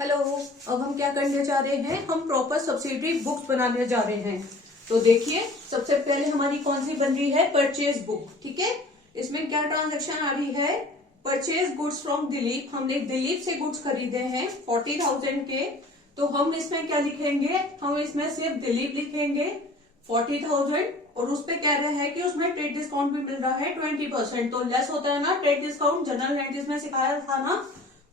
Hello. अब हम क्या करने जा रहे हैं, हम प्रॉपर सब्सिडरी बुक्स बनाने जा रहे हैं। तो देखिए, सबसे पहले हमारी कौन सी बन रही है, परचेज बुक। ठीक है, इसमें क्या ट्रांजैक्शन आ रही है, परचेज गुड्स फ्रॉम दिलीप। हमने दिलीप से गुड्स खरीदे हैं 40,000 के। तो हम इसमें क्या लिखेंगे, हम इसमें सिर्फ दिलीप लिखेंगे 40,000। और उस पे कह रहे हैं कि उसमें ट्रेड डिस्काउंट भी मिल रहा है 20%। तो लेस होता है ना ट्रेड डिस्काउंट, जनरल एंट्रीज में सिखाया था ना।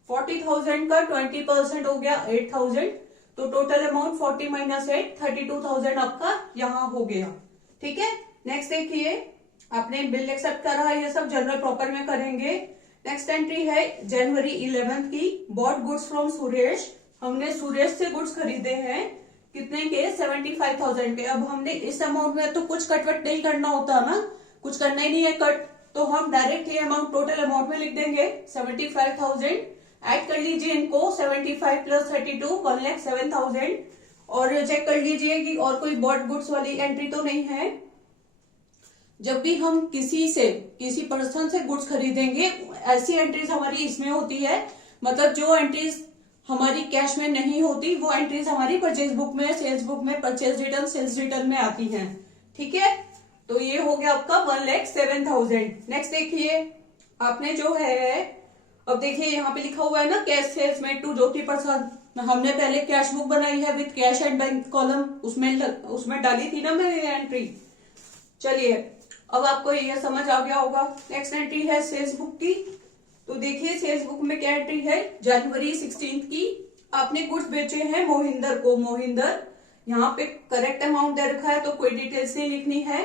40,000 का 20% हो गया 8,000। तो टोटल अमाउंट 40 माइनस 8 32,000 आपका यहाँ हो गया। ठीक है, नेक्स्ट देखिए, आपने बिल एक्सेप्ट करा, ये सब जनरल प्रॉपर में करेंगे। नेक्स्ट एंट्री है जनवरी 11 की, बॉट गुड्स फ्रॉम सुरेश। हमने सुरेश से गुड्स खरीदे हैं कितने के, 75,000 के। अब हमने इस अमाउंट में तो कुछ कटवट नहीं करना होता ना, कुछ करना ही नहीं है कट, तो हम डायरेक्ट ये अमाउंट टोटल अमाउंट में लिख देंगे 75,000। ऐड कर लीजिए इनको, 75 प्लस 32 1,07,000। और चेक कर लीजिए कि और कोई बॉट गुड्स वाली एंट्री तो नहीं है। जब भी हम किसी पर्सन से गुड्स खरीदेंगे, ऐसी एंट्रीज हमारी इसमें होती है। मतलब जो एंट्रीज हमारी कैश में नहीं होती, वो एंट्रीज हमारी परचेज बुक में, सेल्स बुक में, परचेज रिटर्न, सेल्स रिटर्न में आती हैं। ठीक है, तो ये हो गया आपका 1,07,000। नेक्स्ट देखिए, आपने जो है, अब देखिए यहाँ पे लिखा हुआ है ना, cash salesman to Jyoti Prasad. हमने पहले कैश बुक बनाई है with cash and bank column, उसमें डाली थी ना मैंने एंट्री। चलिए, अब आपको ये समझ आ गया होगा। नेक्स्ट एंट्री है सेल्स बुक की। तो देखिए, सेल्स बुक में क्या एंट्री है, जनवरी 16 की। आपने गुड्स बेचे हैं मोहिंदर को, मोहिंदर। यहाँ पे करेक्ट अमाउंट दे रखा है तो कोई डिटेल्स नहीं लिखनी है,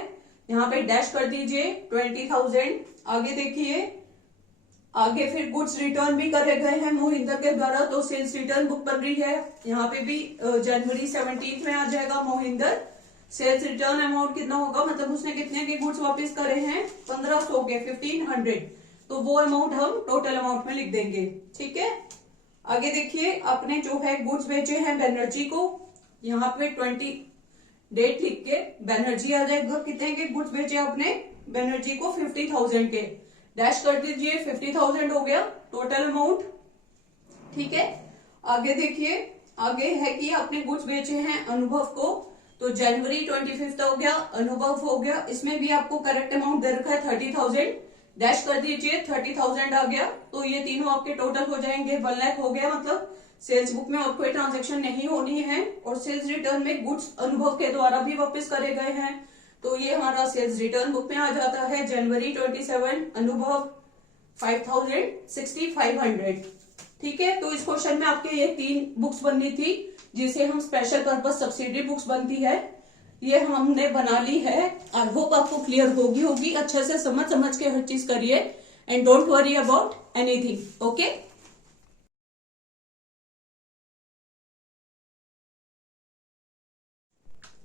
यहाँ पे डैश कर दीजिए 20,000। आगे देखिए, आगे फिर गुड्स रिटर्न भी करे गए हैं मोहिंदर के द्वारा, तो सेल्स रिटर्न बुक बन रही है। यहाँ पे भी जनवरी 17 में आ जाएगा मोहिंदर। सेल्स रिटर्न अमाउंट कितना होगा, मतलब उसने कितने के गुड्स वापस करे हैं, 1,500 के, 1,500। तो वो अमाउंट हम टोटल अमाउंट में लिख देंगे। ठीक है, आगे देखिए, आपने जो है गुड्स बेचे हैं बैनर्जी को, यहाँ पे 20 डेट लिख के बैनर्जी आ जाएगा। कितने के गुड्स बेचे आपने बैनर्जी को, 50,000 के। डैश कर दीजिए, 50,000 हो गया टोटल अमाउंट। ठीक है, आगे देखिए, आगे है कि आपने गुड्स बेचे हैं अनुभव को, तो जनवरी 25 हो गया, अनुभव हो गया। इसमें भी आपको करेक्ट अमाउंट दे रखा है 30,000। डैश कर दीजिए, 30,000 आ गया। तो ये तीनों आपके टोटल हो जाएंगे 1 लाख हो गया। मतलब सेल्स बुक में और कोई ट्रांजेक्शन नहीं होनी है। और सेल्स रिटर्न में गुड्स अनुभव के द्वारा भी वापस करे गए हैं, तो ये हमारा सेल्स रिटर्न बुक में आ जाता है। जनवरी 27 अनुभव 5,000 6,500। ठीक है, तो इस क्वेश्चन में आपके ये 3 बुक्स बननी थी, जिसे हम स्पेशल पर्पस सब्सिडरी बुक्स बनती है, ये हमने बना ली है। आई होप आपको क्लियर होगी। अच्छे से समझ के हर चीज करिए and don't worry about anything. Okay,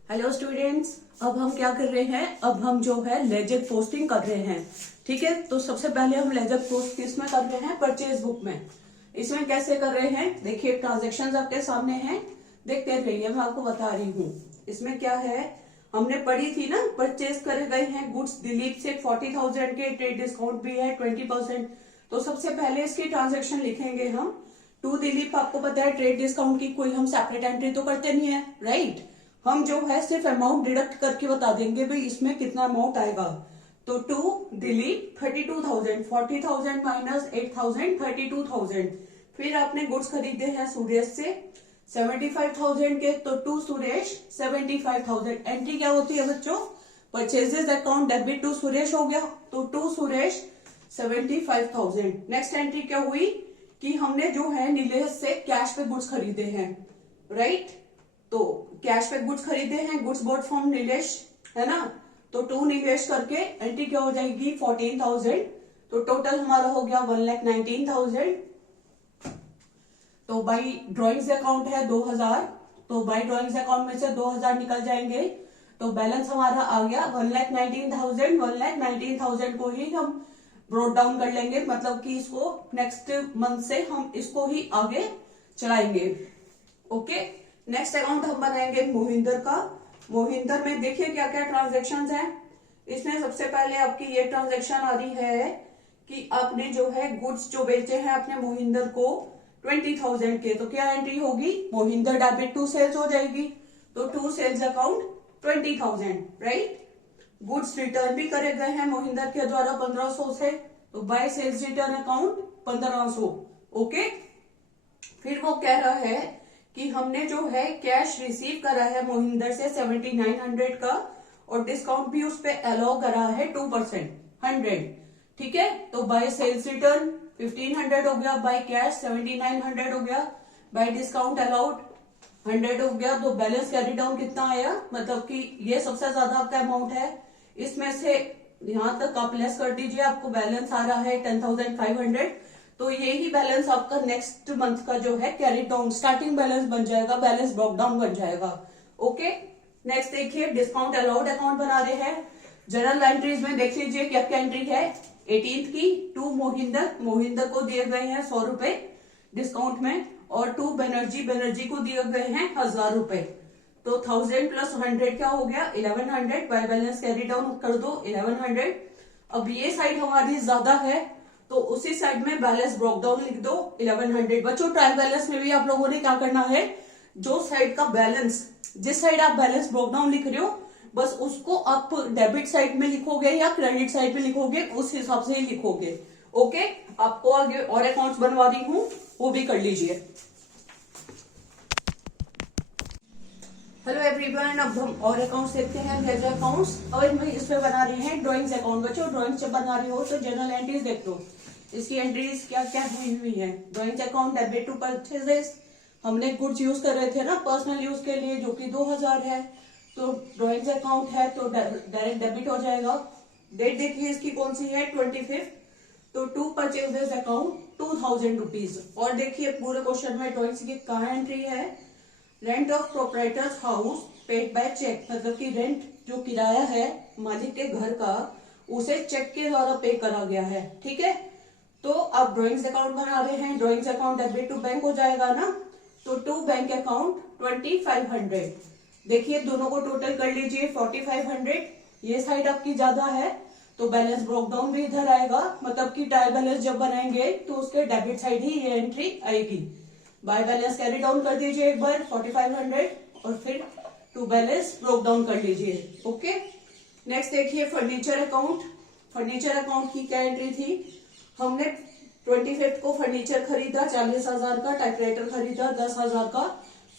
hello students, अब हम क्या कर रहे हैं, अब हम जो है लेजर पोस्टिंग कर रहे हैं। ठीक है, तो सबसे पहले हम लेजर पोस्ट किसमें कर रहे हैं, परचेज बुक में। इसमें कैसे कर रहे हैं, देखिए ट्रांजेक्शन आपके सामने हैं, देखते रहिए, मैं आपको बता रही हूँ। इसमें क्या है, हमने पढ़ी थी ना, परचेज करे गए हैं गुड्स दिलीप से 40,000 के, ट्रेड डिस्काउंट भी है 20%। तो सबसे पहले इसकी ट्रांजेक्शन लिखेंगे हम टू दिलीप। आपको पता है ट्रेड डिस्काउंट की कोई हम सेपरेट एंट्री तो करते नहीं है, राइट। हम जो है सिर्फ अमाउंट डिडक्ट करके बता देंगे भाई इसमें कितना अमाउंट आएगा। तो टू दिलीप 32,000, 40,000 माइनस 8,000 32,000। फिर आपने गुड्स खरीदे हैं सुरेश से 75,000 के, तो टू सुरेश 75,000। एंट्री क्या होती है बच्चों, purchases account debit to Suresh हो गया, तो टू सुरेश 75,000। नेक्स्ट एंट्री क्या हुई कि हमने जो है नीलेश से कैश पे गुड्स खरीदे हैं, राइट। तो कैश पे गुड्स खरीदे हैं, गुड्स बॉट फ्रॉम नीलेश, है ना। तो टू नीलेश करके एंट्री क्या हो जाएगी 14,000। तो टोटल हमारा हो गया 1,19,000। तो बाई ड्रॉइंग्स अकाउंट है 2,000, तो बाई ड्रॉइंग्स अकाउंट में से 2,000 निकल जाएंगे, तो बैलेंस हमारा आ गया 1,19,000। 1,19,000 को ही हम ब्रोट डाउन कर लेंगे, मतलब कि इसको नेक्स्ट मंथ से हम इसको ही आगे चलाएंगे। ओके, नेक्स्ट अकाउंट हम बनाएंगे मोहिंदर का। मोहिंदर में देखिए क्या क्या ट्रांजेक्शन हैं। इसमें सबसे पहले आपकी ये ट्रांजेक्शन आ रही है कि आपने जो है गुड्स जो बेचे हैं अपने मोहिंदर को 20,000 के, तो क्या एंट्री होगी, मोहिंदर डेबिट टू सेल्स हो जाएगी। तो to sales account 20,000, right. Goods return भी करे गए हैं मोहिंदर के द्वारा 1500 से, तो by sales return account 1500। Okay, फिर वो कह रहा है कि हमने जो है कैश रिसीव करा है मोहिंदर से 7900 का, और डिस्काउंट भी उस पर अलाउ करा है 2%, 100। ठीक है, तो बाय सेल्स रिटर्न 1500 हो गया, बाय कैश 7900 हो गया, बाय डिस्काउंट अलाउड 100 हो गया। तो बैलेंस कैरी डाउन कितना आया, मतलब कि ये सबसे ज्यादा आपका अमाउंट है, इसमें से यहां तक आप लेस कर दीजिए, आपको बैलेंस आ रहा है 10,500। तो यही बैलेंस आपका नेक्स्ट मंथ का जो है कैरी डाउन स्टार्टिंग बैलेंस बन जाएगा, बैलेंस ब्रेक डाउन बन जाएगा। ओके, नेक्स्ट देखिए डिस्काउंट अलाउड अकाउंट बना रहे हैं। जनरल एंट्रीज में देख लीजिए क्या क्या एंट्री है। 18th की टू मोहिंदर को दिए गए हैं 100 रुपए डिस्काउंट में, और टू बनर्जी को दिए गए हैं 1000 रुपए। तो 1000 प्लस 100 क्या हो गया 1100, बाय बैलेंस कैरी डाउन कर दो 1100। अब ये साइड हमारी ज्यादा है, तो उसी साइड में बैलेंस ब्रेक डाउन लिख दो 1100। बच्चों ट्रायल बैलेंस में भी आप लोगों ने क्या करना है, जो साइड का बैलेंस, जिस साइड आप बैलेंस ब्रेक डाउन लिख रहे हो, बस उसको आप डेबिट साइड में लिखोगे या क्रेडिट साइड में लिखोगे, उस हिसाब से ही लिखोगे। ओके, आपको आगे और अकाउंट्स बनवा रही हूँ, वो भी कर लीजिए। हेलो एवरीवन, अब हम और अकाउंट्स देखते हैं, लेजर अकाउंट्स। और मैं इसमें बना रहे हैं ड्राइंग्स अकाउंट। बच्चों ड्राइंग्स जब बना रहे हो तो जनरल एंट्रीज देख लो, इसकी एंट्रीज क्या क्या हुई है। Drawings account debit to purchases, हमने गुड्स यूज कर रहे थे ना पर्सनल यूज के लिए, जो कि 2000 है। तो ड्राइंग्स अकाउंट है तो डायरेक्ट डेबिट हो जाएगा। डेट देखिए इसकी कौन सी है 25th। तो टू परचेजेस अकाउंट 2000 रुपीज। और देखिए पूरे क्वेश्चन में ड्राइंग्स की कहाँ एंट्री है, rent of proprietor's house paid by cheque, मतलब कि रेंट जो किराया है मालिक के घर का, उसे चेक के द्वारा पे करा गया है। ठीक है, तो अब ड्राइंग्स अकाउंट बना रहे हैं। Drawings account debit to bank हो जाएगा ना, तो टू बैंक अकाउंट 2500। देखिए दोनों को टोटल कर लीजिए 4500। ये साइड आपकी ज्यादा है, तो बैलेंस ब्रेक डाउन भी इधर आएगा, मतलब कि ट्रायल बैलेंस जब बनाएंगे तो उसके डेबिट साइड ही ये एंट्री आएगी। बाय बैलेंस कैरी डाउन कर दीजिए एक बार 4500, और फिर टू बैलेंस ब्रेक डाउन कर लीजिए। ओके, नेक्स्ट देखिए फर्नीचर अकाउंट। फर्नीचर अकाउंट की क्या एंट्री थी, हमने 25th को फर्नीचर खरीदा 40,000 का, टाइपराइटर खरीदा 10,000 का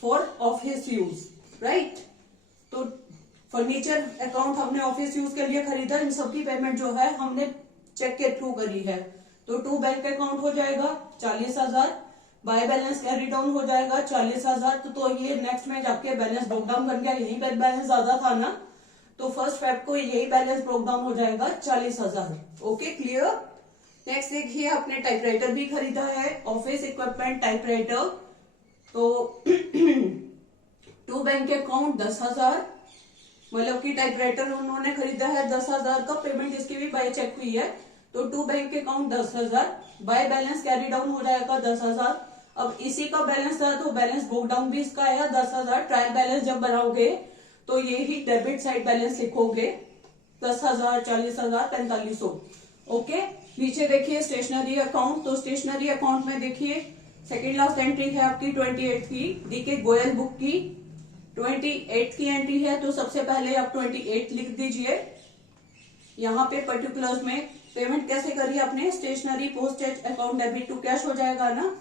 फॉर ऑफिस यूज, राइट। तो फर्नीचर अकाउंट हमने ऑफिस यूज के लिए खरीदा, इन सबकी पेमेंट जो है हमने चेक के थ्रू करी है। तो टू बैंक अकाउंट हो जाएगा 40,000, बाय बैलेंस कैरी डाउन हो जाएगा 40,000। तो ये नेक्स्ट में जाके बैलेंस ब्रेक डाउन बन गया, यही पर बैलेंस ज्यादा था ना, तो 1 Feb को यही बैलेंस ब्रेक डाउन हो जाएगा 40,000। Okay, clear. नेक्स्ट देखिए आपने टाइपराइटर भी खरीदा है, ऑफिस इक्विपमेंट टाइपराइटर, तो टू बैंक अकाउंट 10,000, मतलब कि टाइपराइटर उन्होंने खरीदा है 10,000 का, पेमेंट इसकी भी बाय चेक हुई है, तो to bank account 10,000, by balance carry down हो जाएगा 10,000। अब इसी का बैलेंस था तो बैलेंस ब्रेक डाउन भी इसका आया 10,000। ट्रायल बैलेंस जब बनाओगे तो ये ही डेबिट साइड बैलेंस लिखोगे 10,000, 40,000, 4500। ओके, नीचे देखिए स्टेशनरी अकाउंट। तो स्टेशनरी अकाउंट में देखिए सेकेंड लास्ट एंट्री है आपकी 28 की, डीके गोयल बुक की 28 की एंट्री है। तो सबसे पहले आप 28 लिख दीजिए। यहाँ पे पर्टिकुलर्स में पेमेंट कैसे करी आपने, stationery postage account debit to cash हो जाएगा ना,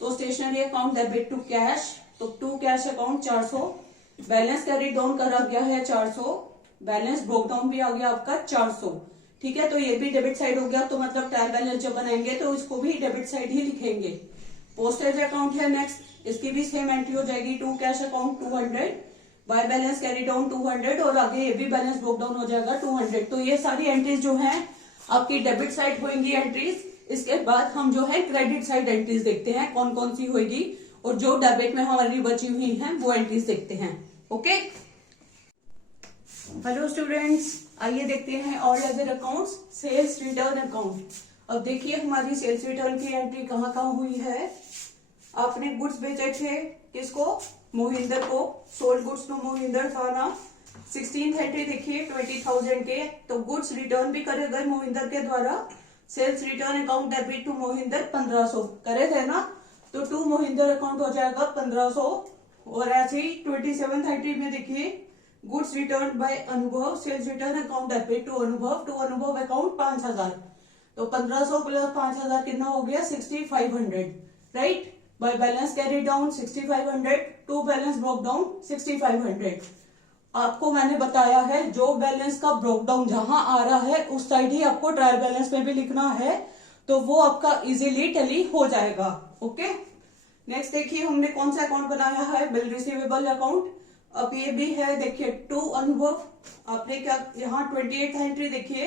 तो stationery account debit to cash, तो to cash account 400, balance carry down करा गया है 400, बैलेंस ब्रेक डाउन भी आ गया आपका 400। ठीक है, तो ये भी डेबिट साइड हो गया, तो मतलब ट्रायल बैलेंस जब बनाएंगे तो इसको भी डेबिट साइड ही लिखेंगे। पोस्टेज अकाउंट है नेक्स्ट, इसकी भी सेम एंट्री हो जाएगी, to cash account 200, by balance carry down 200, और आगे ये भी बैलेंस ब्रेक डाउन हो जाएगा 200। तो ये सारी एंट्रीज जो है आपकी डेबिट साइड होंगी एंट्रीज। इसके बाद हम जो है क्रेडिट साइड एंट्रीज देखते हैं कौन कौन सी होगी, और जो डेबिट में हमारी बची हुई हैं वो एंट्रीज देखते हैं। ओके, हेलो स्टूडेंट्स, आइए देखते हैं और ledger accounts, sales return account. अब देखिए हमारी सेल्स रिटर्न की एंट्री कहाँ कहाँ हुई है। आपने गुड्स बेचे थे किसको, मोहिंदर को, सोल्ड गुड्स टू मोहिंदर था ना। 16th एंट्री देखिए 20,000 के, तो गुड्स रिटर्न भी करे गए मोहिंदर के द्वारा। Sales return account debit to Mohinder 1500 करे थे ना, तो टू मोहिंदर अकाउंट हो जाएगा 1500। और ऐसे ही 2730 में देखिए goods return by Anubhav, sales return account debit to Anubhav account 5000। तो 1500 प्लस 5000 कितना हो गया 6500, right. By balance carry down 6500, to balance brought down 6500। आपको मैंने बताया है जो बैलेंस का ब्रोक डाउन जहां आ रहा है उस साइड ही आपको ट्रायल बैलेंस में भी लिखना है, तो वो आपका इजीली टैली हो जाएगा। ओके, नेक्स्ट देखिए हमने कौन सा अकाउंट बनाया है, बिल रिसीवेबल अकाउंट। अब ये भी है देखिए टू अनुभव। आपने क्या यहाँ 28th एंट्री देखिए,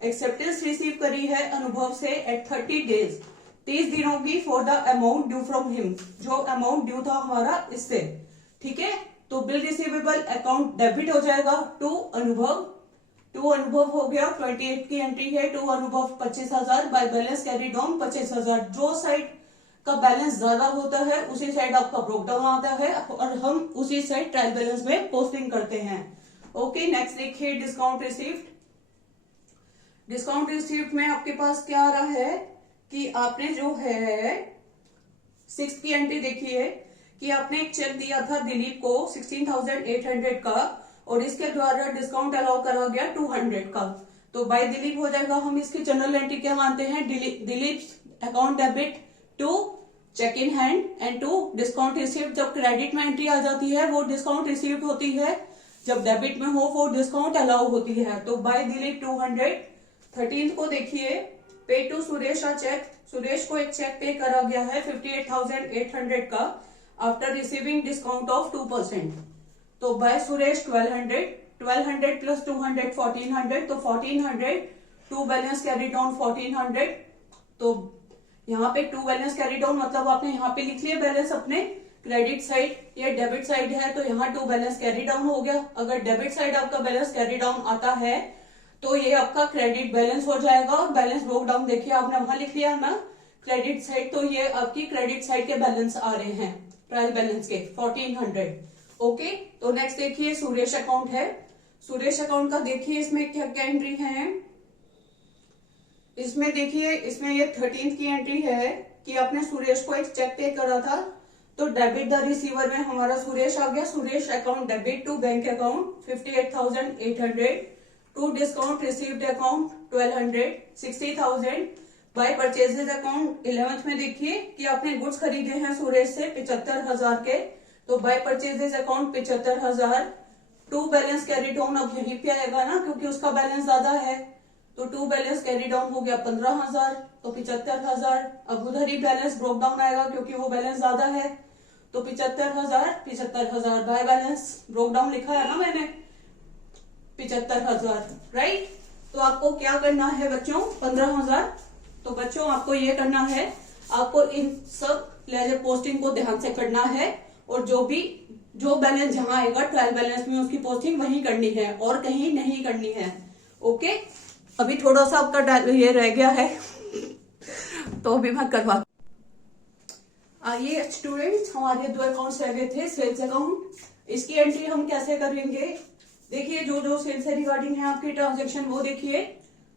एक्सेप्टेंस रिसीव करी है अनुभव से एट 30 डेज, 30 दिनों की for the amount due from him, जो अमाउंट ड्यू था हमारा इससे, ठीक है। तो बिल रिसीवेबल अकाउंट डेबिट हो जाएगा टू अनुभव, टू अनुभव हो गया 28 की एंट्री है, टू अनुभव 25,000 बाय बैलेंस कैरी डाउन 25,000। जो साइड का बैलेंस ज्यादा होता है उसी साइड आपका ब्रोक डाउन आता है और हम उसी साइड ट्रायल बैलेंस में पोस्टिंग करते हैं। ओके, नेक्स्ट देखिए डिस्काउंट रिसीव्ड। डिस्काउंट रिसीव्ड में आपके पास क्या आ रहा है कि आपने जो है 6 की एंट्री देखिए कि आपने एक चेक दिया था दिलीप को 16,800 का और इसके द्वारा डिस्काउंट अलाउ करा गया 200 का। तो बाय दिलीप हो जाएगा। हम इसकी जनरल एंट्री क्या मानते हैं, Dilip account debit to cheque in hand and to discount received. जब क्रेडिट में एंट्री आ जाती है वो डिस्काउंट रिसीव्ड होती है, जब डेबिट में हो वो डिस्काउंट अलाउ होती है। तो बाय दिलीप 200। 13 को देखिए pay to Suresh a cheque, Suresh को एक चेक पे करा गया है 58,800 का आफ्टर रिसीविंग डिस्काउंट ऑफ 2%। तो बाय सुरेश 1200, 1200 प्लस 200 1400, तो 1400 टू बैलेंस कैरी डाउन 1400। तो यहाँ पे टू बैलेंस कैरी डाउन मतलब आपने यहाँ पे लिख लिया बैलेंस अपने क्रेडिट साइड, ये डेबिट साइड है तो यहाँ टू बैलेंस कैरी डाउन हो गया। अगर डेबिट साइड आपका बैलेंस कैरी डाउन आता है तो ये आपका क्रेडिट बैलेंस हो जाएगा। और बैलेंस ब्रोक डाउन देखिए आपने वहां लिख लिया ना क्रेडिट साइड, तो ये आपकी क्रेडिट साइड के बैलेंस आ रहे हैं ट्रायल बैलेंस के 1400। ओके, तो नेक्स्ट देखिए सुरेश अकाउंट है। सुरेश अकाउंट का देखिए इसमें क्या क्या एंट्री है, इसमें देखिए इसमें ये 13th की एंट्री है कि आपने सुरेश को एक चेक पे करा था, तो डेबिट द रिसीवर में हमारा सुरेश आ गया। Suresh account debit to bank account 58,800, to discount received account 1200, 60,000 by purchases account. 11th में देखिए कि आपने गुड्स खरीदे हैं सुरेश से 75,000 के, तो by purchases account 75,000। To balance carry down अब यहीं पे आएगा ना क्योंकि उसका बैलेंस ज्यादा है, तो टू बैलेंस कैरी डाउन हो गया 15,000, तो 75,000। अब उधर ही बैलेंस ब्रोक डाउन आएगा क्योंकि वो बैलेंस ज्यादा है, तो 75,000 बाय बैलेंस ब्रोक डाउन लिखा है ना मैंने 75,000, राइट। तो आपको क्या करना है बच्चों 15,000। तो बच्चों आपको ये करना है, आपको इन सब लेजर पोस्टिंग को ध्यान से करना है और जो बैलेंस जहां आएगा ट्रायल बैलेंस में उसकी पोस्टिंग वहीं करनी है और कहीं नहीं करनी है। ओके, अभी थोड़ा सा आपका ये रह गया है तो अभी मैं करवा। आइए स्टूडेंट्स, हमारे 2 अकाउंट्स रह गए थे। सेल्स अकाउंट, इसकी एंट्री हम कैसे करेंगे, देखिए जो सेल्स से रिगार्डिंग है आपकी ट्रांजेक्शन वो देखिए।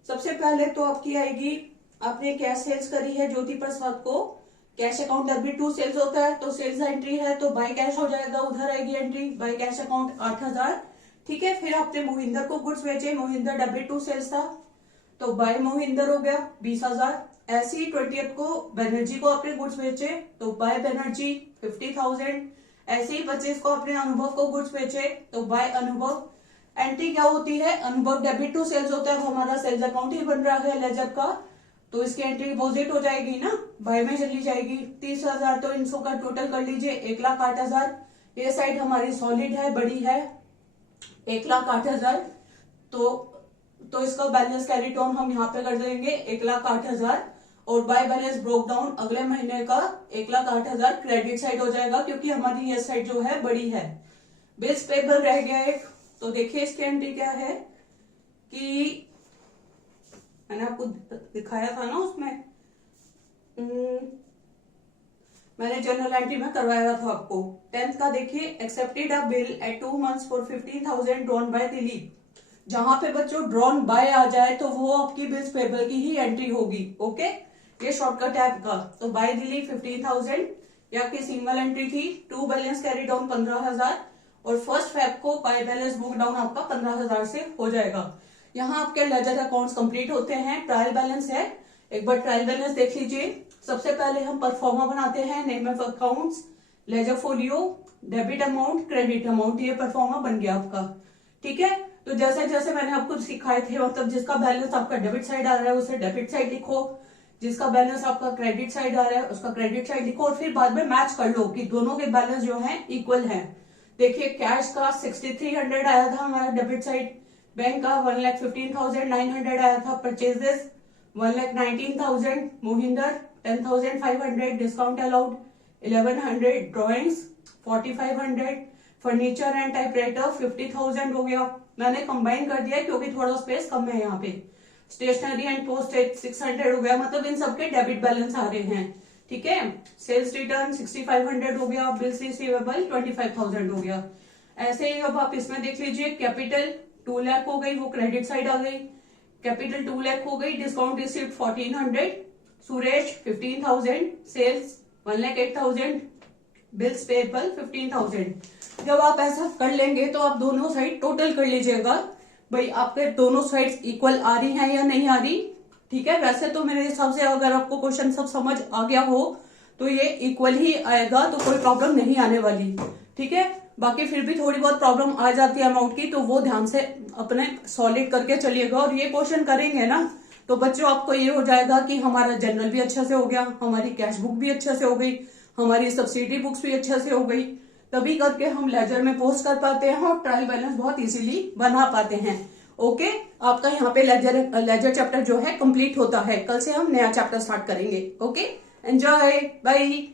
सबसे पहले तो आपकी आएगी, आपने कैश सेल्स करी है ज्योति प्रसाद को, cash account debit to sales होता है तो सेल्स एंट्री है तो बाय कैश हो जाएगा, उधर आएगी एंट्री बाय कैश अकाउंट 8,000, ठीक है। फिर आपने मोहिंदर को गुड्स बेचे, मोहिंदर डेबिट टू सेल्स था तो बाय मोहिंदर हो गया 20,000। ऐसे ही 20th को बैनर्जी को आपने गुड्स बेचे तो बाय बैनर्जी 50,000। ऐसे ही 25 को आपने अनुभव को गुड्स बेचे तो बाय अनुभव। एंट्री क्या होती है, अनुभव डेबिट टू सेल्स होता है, हमारा सेल्स अकाउंट ही बन रहा है लेजर का, तो इसकी एंट्री डिपॉजिट हो जाएगी ना, बाय में चली जाएगी। 30,000 तो इनको का टोटल कर लीजिए 1,08,000। ये साइड हमारी सॉलिड है, बड़ी है 1,08,000, तो इसका बैलेंस कैरी डाउन हम यहाँ पे कर देंगे 1,08,000 और बाय बैलेंस ब्रोक डाउन अगले महीने का 1,08,000 क्रेडिट साइड हो जाएगा क्योंकि हमारी ये साइड जो है बड़ी है। बिल्स पेबल रह गया एक, तो देखिए इसकी एंट्री क्या है कि मैंने आपको दिखाया था ना उसमें, मैंने जनरल एंट्री में करवाया था आपको। 10th का देखिए accepted a bill eight 2 months for 15,000 drawn by Dilip. जहां पे बच्चों ड्रॉन बाय आ जाए तो वो आपकी बिल्स पेबल की ही एंट्री होगी। ओके, ये शॉर्टकट है आपका। तो बाय दिलीप 15,000, ये आपकी सिंगल एंट्री थी। टू बैलेंस कैरी डाउन 15,000 और फर्स्ट फेब को बाय बैलेंस बुक डाउन आपका 15,000 से हो जाएगा। यहाँ आपके लेजर अकाउंट्स कंप्लीट होते हैं। ट्रायल बैलेंस है, एक बार ट्रायल बैलेंस देख लीजिए। सबसे पहले हम परफॉर्मा बनाते हैं, name of accounts, ledger folio, debit amount, credit amount, ये परफॉर्मा बन गया आपका। ठीक है, तो जैसे जैसे मैंने आपको सिखाए थे, मतलब जिसका बैलेंस आपका डेबिट साइड आ रहा है उसे डेबिट साइड लिखो, जिसका बैलेंस आपका क्रेडिट साइड आ रहा है उसका क्रेडिट साइड लिखो, और फिर बाद में मैच कर लो कि दोनों के बैलेंस जो है इक्वल है। देखिए कैश का 6300 आया था हमारा डेबिट साइड, बैंक का 1,15,900 आया था, purchases 1,19,000, Mohinder 10,500, discount allowed 1,100, drawings 4,500, furniture and typewriter 50,000 हो गया। मैंने कंबाइन कर दिया क्योंकि थोड़ा स्पेस कम है यहाँ पे। स्टेशनरी एंड पोस्टेज 600 हो गया, मतलब इन सबके डेबिट बैलेंस आ रहे हैं। ठीक है, सेल्स रिटर्न 6,500 हो गया, बिल्स रिसीवेबल 25,000 हो गया। ऐसे ही अब आप इसमें देख लीजिए, कैपिटल 2 लाख हो गई, वो क्रेडिट साइड आ गई, कैपिटल 2 लाख हो गई, discount received 1,400, Suresh 15,000, sales 1,08,000, bills payable 15,000। जब आप ऐसा कर लेंगे तो आप दोनों साइड टोटल कर लीजिएगा, भाई आपके दोनों साइड्स इक्वल आ रही हैं या नहीं आ रही। ठीक है, वैसे तो मेरे हिसाब से अगर आपको क्वेश्चन सब समझ आ गया हो तो ये इक्वल ही आएगा, तो कोई प्रॉब्लम नहीं आने वाली। ठीक है, बाकी फिर भी थोड़ी बहुत प्रॉब्लम आ जाती है अमाउंट की, तो वो ध्यान से अपने सॉलिड करके चलिएगा। और ये क्वेश्चन करेंगे ना तो बच्चों आपको ये हो जाएगा कि हमारा जनरल भी अच्छे से हो गया, हमारी कैश बुक भी अच्छे से हो गई, हमारी सब्सिडी बुक्स भी अच्छे से हो गई, तभी करके हम लेजर में पोस्ट कर पाते हैं और ट्रायल बैलेंस बहुत इजीली बना पाते हैं। ओके, आपका यहाँ पे लेजर चैप्टर जो है कंप्लीट होता है। कल से हम नया चैप्टर स्टार्ट करेंगे। Okay, enjoy, bye.